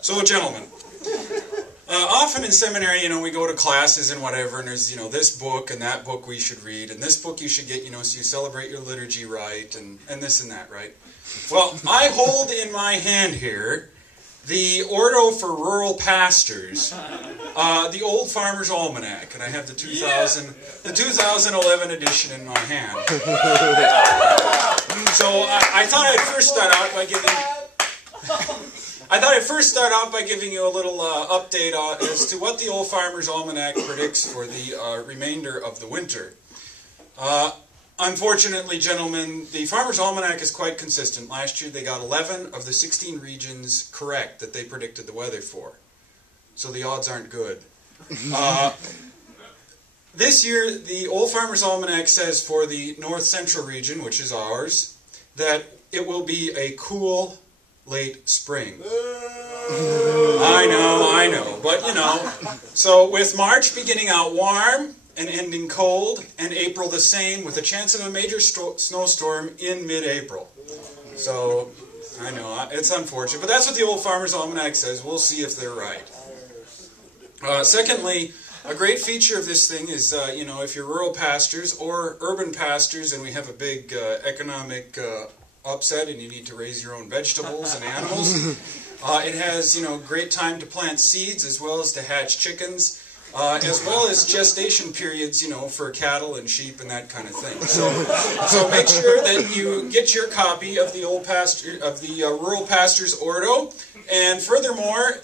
So, gentlemen, often in seminary, we go to classes and whatever, and there's, this book and that book we should read, and this book you should get, so you celebrate your liturgy right, and this and that, right? Well, I hold in my hand here the Ordo for Rural Pastures, the Old Farmer's Almanac, and I have the 2011 edition in my hand. So I thought I'd first start out by giving you a little update as to what the Old Farmer's Almanac predicts for the remainder of the winter. Unfortunately, gentlemen, the Farmer's Almanac is quite consistent. Last year they got 11 of the 16 regions correct that they predicted the weather for. So the odds aren't good. This year, the Old Farmer's Almanac says for the North Central region, which is ours, that it will be a cool late spring. I know, but so with March beginning out warm and ending cold, and April the same, with a chance of a major snowstorm in mid-April. So, I know, it's unfortunate, but that's what the Old Farmer's Almanac says. We'll see if they're right. Secondly, a great feature of this thing is, if you're rural pastures or urban pastures, and we have a big economic upset and you need to raise your own vegetables and animals, it has, great time to plant seeds as well as to hatch chickens. As well as gestation periods, for cattle and sheep and that kind of thing. So make sure that you get your copy of the Rural Pastures Ordo. And furthermore,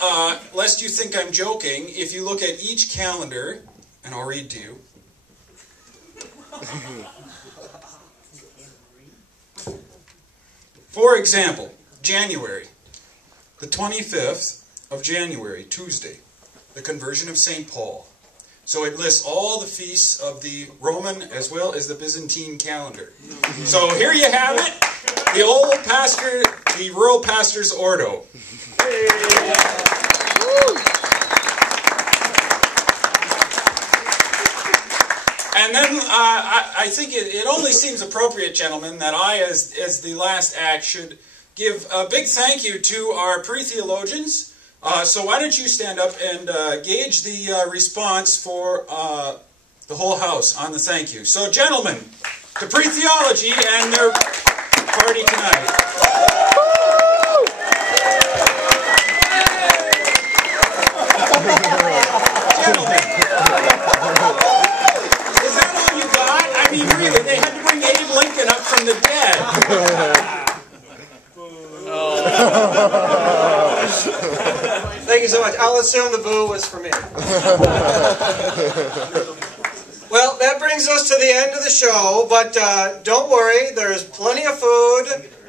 lest you think I'm joking, if you look at each calendar, and I'll read to you. For example, January, the 25th of January, Tuesday. The conversion of St. Paul. So it lists all the feasts of the Roman as well as the Byzantine calendar. So here you have it, the Rural Pastures Ordo. And then I think it only seems appropriate, gentlemen, that I, as the last act, should give a big thank you to our pre-theologians. So why don't you stand up and gauge the response for the whole house on the thank you. So gentlemen, to pre-theology and their party tonight. Gentlemen, is that all you got? I mean, really, they had to bring Abe Lincoln up from the dead. Thank you so much. I'll assume the boo was for me. Well, that brings us to the end of the show, but don't worry, there's plenty of food,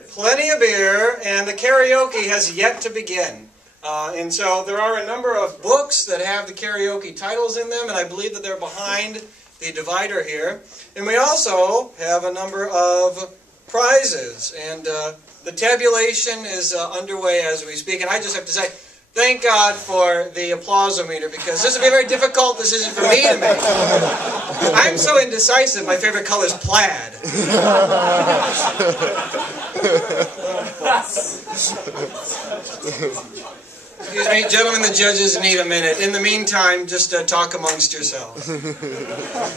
plenty of beer, and the karaoke has yet to begin. And so there are a number of books that have the karaoke titles in them, and I believe that they're behind the divider here. And we also have a number of prizes, and the tabulation is underway as we speak, and I just have to say, thank God for the applause-o-meter, because this will be a very difficult decision for me to make. I'm so indecisive, my favorite color is plaid. Excuse me, gentlemen, the judges need a minute. In the meantime, just talk amongst yourselves.